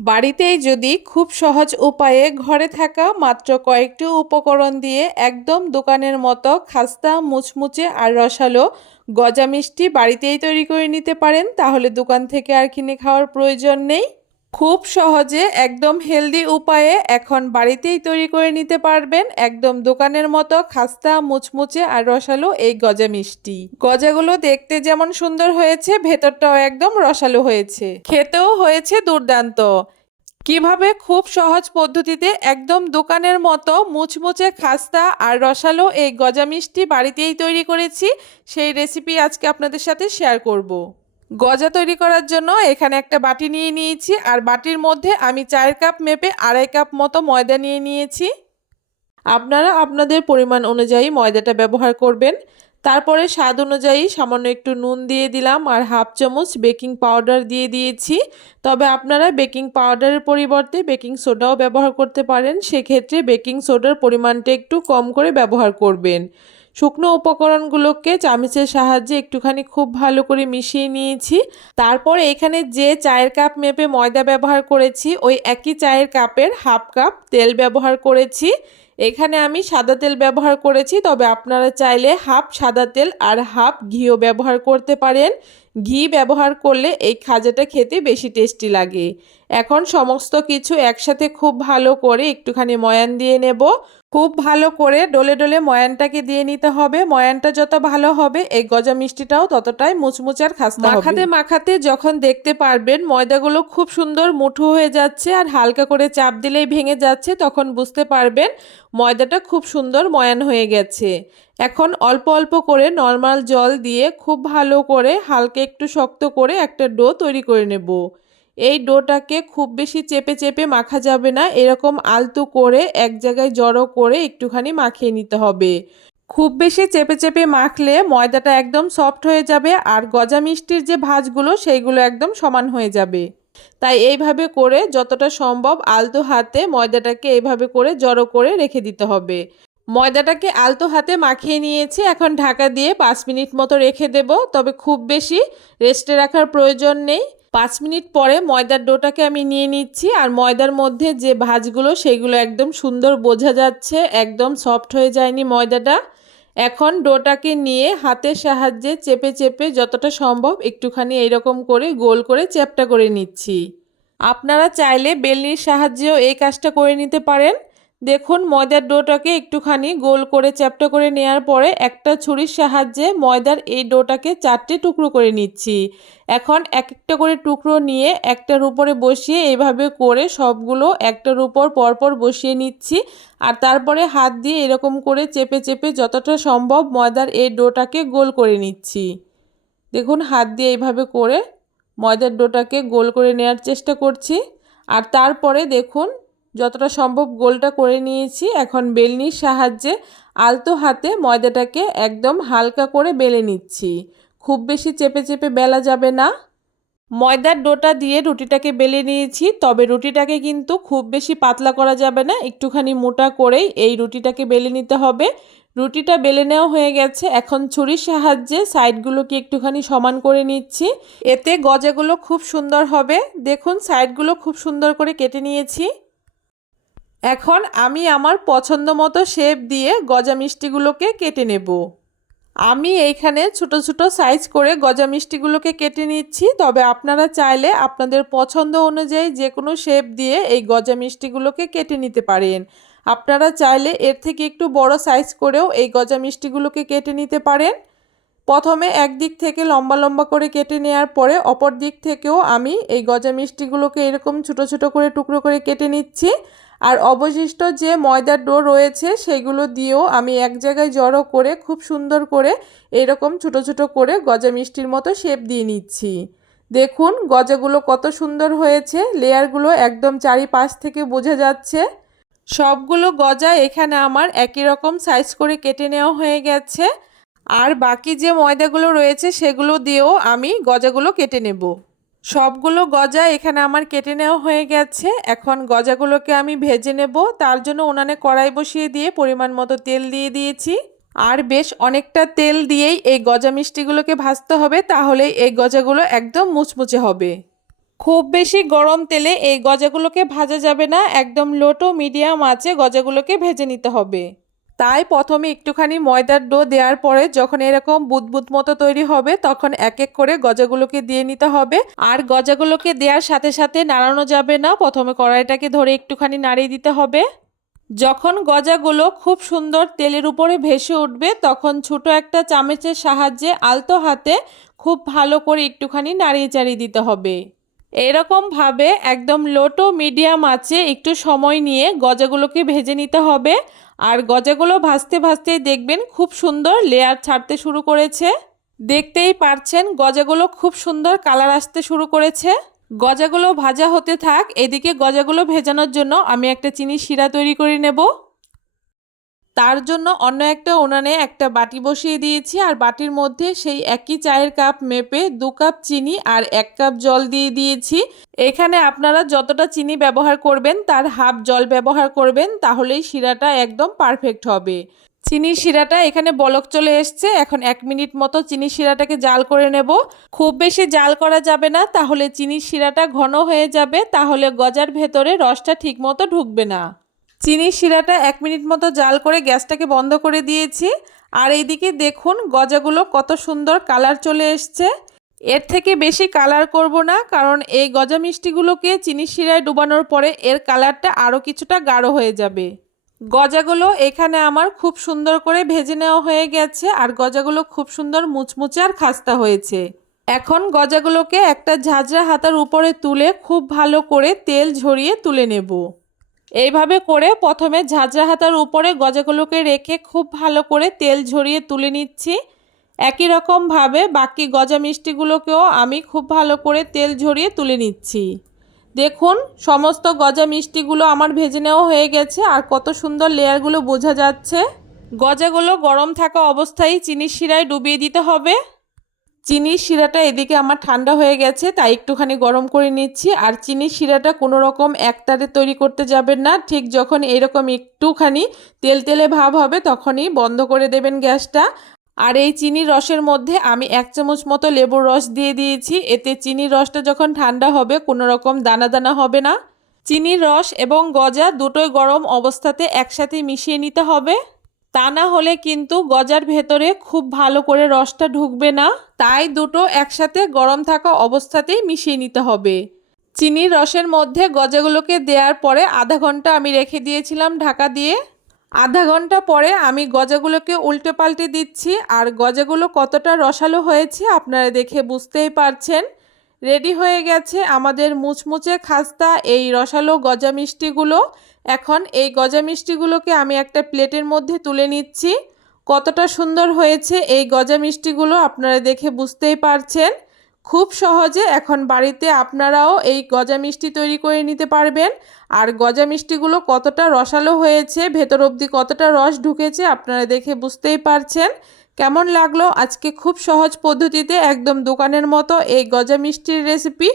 বাড়িতেই যদি খুব সহজ উপায়ে ঘরে থাকা মাত্র কয়েকটি উপকরণ দিয়ে একদম দোকানের মতো খাস্তা, মুচমুচে আর রসালো গজা মিষ্টি বাড়িতেই তৈরি করে নিতে পারেন, তাহলে দোকান থেকে আর কিনে খাওয়ার প্রয়োজন নেই। খুব সহজে একদম হেলদি উপায়ে এখন বাড়িতেই তৈরি করে নিতে পারবেন একদম দোকানের মতো খাস্তা, মুচমুচে আর রসালো এই গজা মিষ্টি। গজাগুলো দেখতে যেমন সুন্দর হয়েছে, ভেতরটাও একদম রসালো হয়েছে। খেতেও হয়েছে দুর্দান্ত। কীভাবে খুব সহজ পদ্ধতিতে একদম দোকানের মতো মুচমুচে খাস্তা আর রসালো এই গজা মিষ্টি বাড়িতেই তৈরি করেছি, সেই রেসিপি আজকে আপনাদের সাথে শেয়ার করব। গজা তৈরি করার জন্য এখানে একটা বাটি নিয়ে নিয়েছি, আর বাটির মধ্যে আমি চার কাপ মেপে আড়াই কাপ মতো ময়দা নিয়ে নিয়েছি। আপনারা আপনাদের পরিমাণ অনুযায়ী ময়দাটা ব্যবহার করবেন। তারপরে স্বাদ অনুযায়ী সামান্য একটু নুন দিয়ে দিলাম, আর হাফ চামচ বেকিং পাউডার দিয়ে দিয়েছি। তবে আপনারা বেকিং পাউডারের পরিবর্তে বেকিং সোডাও ব্যবহার করতে পারেন। সেক্ষেত্রে বেকিং সোডার পরিমাণটা একটু কম করে ব্যবহার করবেন। শুকনো উপকরণগুলোকে চামচের সাহায্যে একটুখানি খুব ভালো করে মিশিয়ে নিয়েছি। তারপর এখানে যে চায়ের কাপ মেপে ময়দা ব্যবহার করেছি, ওই একই চায়ের কাপের হাফ কাপ তেল ব্যবহার করেছি। এখানে আমি সাদা তেল ব্যবহার করেছি, তবে আপনারা চাইলে হাফ সাদা তেল আর হাফ ঘিও ব্যবহার করতে পারেন। ঘি ব্যবহার করলে এই খাজাটা খেতে বেশি টেস্টি লাগে। এখন সমস্ত কিছু একসাথে খুব ভালো করে একটুখানি ময়ান দিয়ে নেব। খুব ভালো করে ডলে ডলে ময়ানটাকে দিয়ে নিতে হবে। ময়ানটা যত ভালো হবে, এই গজা মিষ্টিটাও ততটাই মুচমুচার খাস্তা মাখাতে মাখাতে যখন দেখতে পারবেন, ময়দাগুলো খুব সুন্দর মুঠো হয়ে যাচ্ছে আর হালকা করে চাপ দিলেই ভেঙে যাচ্ছে, তখন বুঝতে পারবেন ময়দাটা খুব সুন্দর ময়ান হয়ে গেছে। এখন অল্প অল্প করে নর্মাল জল দিয়ে খুব ভালো করে হালকা একটু শক্ত করে একটা ডো তৈরি করে নেব। এই ডোটাকে খুব বেশি চেপে চেপে মাখা যাবে না, এরকম আলতু করে এক জায়গায় জড়ো করে একটুখানি মাখিয়ে নিতে হবে। খুব বেশি চেপে চেপে মাখলে ময়দাটা একদম সফট হয়ে যাবে আর গজা মিষ্টির যে ভাজগুলো সেইগুলো একদম সমান হয়ে যাবে। তাই এইভাবে করে যতটা সম্ভব আলতো হাতে ময়দাটাকে এইভাবে করে জড়ো করে রেখে দিতে হবে। ময়দাটাকে আলতো হাতে মাখিয়ে নিয়েছি, এখন ঢাকা দিয়ে পাঁচ মিনিট মতো রেখে দেব, তবে খুব বেশি রেস্টে রাখার প্রয়োজন নেই। পাঁচ মিনিট পরে ময়দার ডোটাকে আমি নিয়ে নিচ্ছি আর ময়দার মধ্যে যে ভাজগুলো, সেগুলো একদম সুন্দর বোঝা যাচ্ছে, একদম সফট হয়ে যায়নি ময়দাটা। এখন ডোটাকে নিয়ে হাতের সাহায্যে চেপে চেপে যতটা সম্ভব একটুখানি এইরকম করে গোল করে চ্যাপটা করে নিচ্ছি। আপনারা চাইলে বেলনির সাহায্যেও এই কাজটা করে নিতে পারেন। দেখুন, ময়দার ডোটাকে একটুখানি গোল করে, চ্যাপটা করে নেওয়ার পরে একটা ছুরির সাহায্যে ময়দার এই ডোটাকে চারটে টুকরো করে নিচ্ছি। এখন এক একটা করে টুকরো নিয়ে একটার উপরে বসিয়ে এইভাবে করে সবগুলো একটার উপর পরপর বসিয়ে নিচ্ছি আর তারপরে হাত দিয়ে এরকম করে চেপে চেপে যতটা সম্ভব ময়দার এই ডোটাকে গোল করে নিচ্ছি। দেখুন, হাত দিয়ে এইভাবে করে ময়দার ডোটাকে গোল করে নেওয়ার চেষ্টা করছি। আর তারপরে দেখুন যতটা সম্ভব গোলটা করে নিয়েছি। এখন বেলনির সাহায্যে আলতো হাতে ময়দাটাকে একদম হালকা করে বেলে নিচ্ছি। খুব বেশি চেপে চেপে বেলা যাবে না। ময়দার ডোটা দিয়ে রুটিটাকে বেলে নিয়েছি, তবে রুটিটাকে কিন্তু খুব বেশি পাতলা করা যাবে না। একটুখানি মোটা করেই এই রুটিটাকে বেলে নিতে হবে। রুটিটা বেলে নেওয়া হয়ে গেছে। এখন ছুরির সাহায্যে সাইডগুলোকে একটুখানি সমান করে নিচ্ছি। এতে গজাগুলো খুব সুন্দর হবে। দেখুন, সাইডগুলো খুব সুন্দর করে কেটে নিয়েছি। এখন আমি আমার পছন্দ মতো শেপ দিয়ে গজা মিষ্টিগুলোকে কেটে নেব। আমি এইখানে ছোট ছোট সাইজ করে গজা মিষ্টিগুলোকে কেটে নিচ্ছি, তবে আপনারা চাইলে আপনাদের পছন্দ অনুযায়ী যে কোনো শেপ দিয়ে এই গজা মিষ্টিগুলোকে কেটে নিতে পারেন। আপনারা চাইলে এর থেকে একটু বড় সাইজ করেও এই গজা মিষ্টিগুলোকে কেটে নিতে পারেন। প্রথমে একদিক থেকে লম্বা লম্বা করে কেটে নেওয়ার পরে অপর দিক থেকেও আমি এই গজা মিষ্টিগুলোকে এরকম ছোট ছোট করে টুকরো করে কেটে নিচ্ছি। আর অবশিষ্ট যে ময়দার ডো রয়েছে সেগুলো দিয়েও আমি এক জায়গায় জড়ো করে খুব সুন্দর করে এরকম ছোট ছোট করে গজা মিষ্টির মতো শেপ দিয়ে নিচ্ছি। দেখুন গজাগুলো কত সুন্দর হয়েছে, লেয়ারগুলো একদম চারিপাশ থেকে বোঝা যাচ্ছে। সবগুলো গজা এখানে আমার একই রকম সাইজ করে কেটে নেওয়া হয়ে গেছে। আর বাকি যে ময়দাগুলো রয়েছে সেগুলো দিয়েও আমি গজাগুলো কেটে নেব। সবগুলো গজা এখানে আমার কেটে নেওয়া হয়ে গেছে। এখন গজাগুলোকে আমি ভেজে নেব। তার জন্য উনানে কড়াই বসিয়ে দিয়ে পরিমাণ মতো তেল দিয়ে দিয়েছি। আর বেশ অনেকটা তেল দিয়েই এই গজা মিষ্টিগুলোকে ভাজতে হবে। তাহলে এই গজাগুলো একদম মুচমুচে হবে। খুব বেশি গরম তেলে এই গজাগুলোকে ভাজা যাবে না। একদম লো টু মিডিয়াম আঁচে গজাগুলোকে ভেজে নিতে হবে। তাই প্রথমে একটুখানি ময়দার ডো দেওয়ার পরে যখন এরকম বুদবুদ মতো তৈরি হবে, তখন এক এক করে গজাগুলোকে দিয়ে নিতে হবে। আর গজাগুলোকে দেওয়ার সাথে সাথে নাড়ানো যাবে না, প্রথমে কড়াইটাকে ধরে একটুখানি নাড়িয়ে দিতে হবে। যখন গজাগুলো খুব সুন্দর তেলের উপরে ভেসে উঠবে, তখন ছোট একটা চামচের সাহায্যে আলতো হাতে খুব ভালো করে একটুখানি নাড়িয়ে চাড়িয়ে দিতে হবে। এরকমভাবে একদম লো টু মিডিয়াম আছে, একটু সময় নিয়ে গজাগুলোকে ভেজে নিতে হবে। আর গজাগুলো ভাজতে ভাজতেই দেখবেন খুব সুন্দর লেয়ার ছাড়তে শুরু করেছে। দেখতেই পারছেন গজাগুলো খুব সুন্দর কালার আসতে শুরু করেছে। গজাগুলো ভাজা হতে থাক, এদিকে গজাগুলো ভেজানোর জন্য আমি একটা চিনি শিরা তৈরি করে নেব। তার জন্য অন্য একটা উনানে একটা বাটি বসিয়ে দিয়েছি, আর বাটির মধ্যে সেই একই চায়ের কাপ মেপে দু কাপ চিনি আর এক কাপ জল দিয়ে দিয়েছি। এখানে আপনারা যতটা চিনি ব্যবহার করবেন, তার হাফ জল ব্যবহার করবেন, তাহলেই শিরাটা একদম পারফেক্ট হবে। চিনির শিরাটা এখানে বলক চলে এসছে, এখন এক মিনিট মতো চিনির শিরাটাকে জাল করে নেব। খুব বেশি জাল করা যাবে না, তাহলে চিনির শিরাটা ঘন হয়ে যাবে, তাহলে গজার ভেতরে রসটা ঠিকমতো ঢুকবে না। চিনির শিরাটা এক মিনিট মতো জাল করে গ্যাসটাকে বন্ধ করে দিয়েছি। আর এইদিকে দেখুন গজাগুলো কত সুন্দর কালার চলে এসছে। এর থেকে বেশি কালার করব না, কারণ এই গজা মিষ্টিগুলোকে চিনির শিরায় ডুবানোর পরে এর কালারটা আরও কিছুটা গাঢ় হয়ে যাবে। গজাগুলো এখানে আমার খুব সুন্দর করে ভেজে নেওয়া হয়ে গেছে আর গজাগুলো খুব সুন্দর মুচমুচে আর খাস্তা হয়েছে। এখন গজাগুলোকে একটা ঝাঁঝরা হাতার উপরে তুলে খুব ভালো করে তেল ঝরিয়ে তুলে নেব। এইভাবে করে প্রথমে ঝাঁঝরা হাতার উপরে গজাগুলোকে রেখে খুব ভালো করে তেল ঝরিয়ে তুলে নিচ্ছি। একই রকমভাবে বাকি গজা মিষ্টিগুলোকেও আমি খুব ভালো করে তেল ঝরিয়ে তুলে নিচ্ছি। দেখুন, সমস্ত গজা মিষ্টিগুলো আমার ভেজে নেওয়া হয়ে গেছে আর কত সুন্দর লেয়ারগুলো বোঝা যাচ্ছে। গজাগুলো গরম থাকা অবস্থায় চিনির শিরায় ডুবিয়ে দিতে হবে। চিনির শিরাটা এদিকে আমার ঠান্ডা হয়ে গেছে, তাই একটুখানি গরম করে নিচ্ছি। আর চিনির শিরাটা কোনো রকম একতারে তৈরি করতে যাবেন না, ঠিক যখন এরকম একটুখানি তেল তেলে ভাব হবে তখনই বন্ধ করে দেবেন গ্যাসটা। আর এই চিনির রসের মধ্যে আমি এক চামচ মতো লেবুর রস দিয়ে দিয়েছি, এতে চিনির রসটা যখন ঠান্ডা হবে কোনো রকম দানা দানা হবে না। চিনির রস এবং গজা দুটোই গরম অবস্থাতে একসাথে মিশিয়ে নিতে হবে। তা না হলে কিন্তু গজার ভেতরে খুব ভালো করে রসটা ঢুকবে না। তাই দুটো একসাথে গরম থাকা অবস্থাতেই মিশিয়ে নিতে হবে। চিনির রসের মধ্যে গজাগুলোকে দেওয়ার পরে আধা ঘণ্টা আমি রেখে দিয়েছিলাম ঢাকা দিয়ে। আধা ঘণ্টা পরে আমি গজাগুলোকে উল্টে পাল্টে দিচ্ছি আর গজাগুলো কতটা রসালো হয়েছে আপনারা দেখে বুঝতেই পারছেন। রেডি হয়ে গেছে আমাদের মুচমুচে খাস্তা এই রসালো গজা মিষ্টিগুলো। এখন এই গজা মিষ্টিগুলোকে আমি একটা প্লেটের মধ্যে তুলে নিচ্ছি। কতটা সুন্দর হয়েছে এই গজা মিষ্টিগুলো আপনারা দেখে বুঝতেই পারছেন। খুব সহজে এখন বাড়িতে আপনারাও এই গজা মিষ্টি তৈরি করে নিতে পারবেন। আর গজা মিষ্টিগুলো কতটা রসালো হয়েছে, ভেতর অবধি কতটা রস ঢুকেছে আপনারা দেখে বুঝতেই পারছেন। কেমন লাগল? আজকে খুব সহজ পদ্ধতিতে একদম দোকানের মতো এই গজা মিষ্টির রেসিপি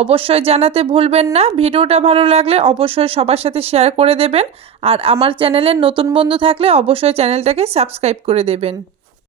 অবশ্যই জানাতে ভুলবেন না। ভিডিওটা ভালো লাগলে অবশ্যই সবার সাথে শেয়ার করে দেবেন। আর আমার চ্যানেলের নতুন বন্ধু থাকলে অবশ্যই চ্যানেলটাকে সাবস্ক্রাইব করে দেবেন।